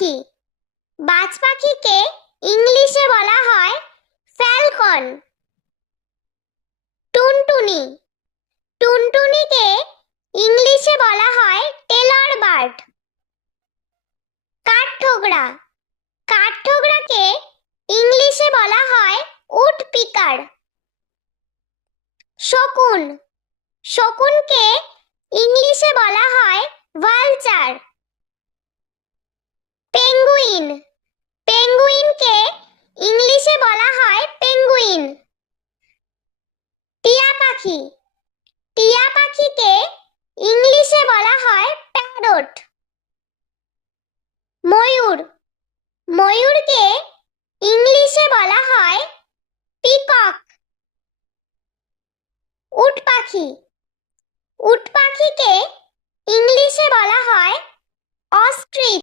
পাখি। বাজ পাখিকে ইংলিশে বলা হয় ফ্যালকন। টুনটুনি। টুনটুনিকে ইংলিশে বলা হয় টেলর বার্ড। কাঠঠোকরা। কাঠঠোকরাকে ইংলিশে বলা হয় উড পিকার। শকুন। শকুনকে ইংলিশে বলা হয় ভালচার। পেঙ্গুইন। পেঙ্গুইনকে ইংলিশে বলা হয় পেঙ্গুইন। টিয়া পাখি। টিয়া পাখিকে ইংলিশে বলা হয় প্যারট। ময়ূর। ময়ূরকে ইংলিশে বলা হয় পিকক। উট পাখি। উট পাখিকে ইংলিশে বলা হয় অস্ট্রিচ।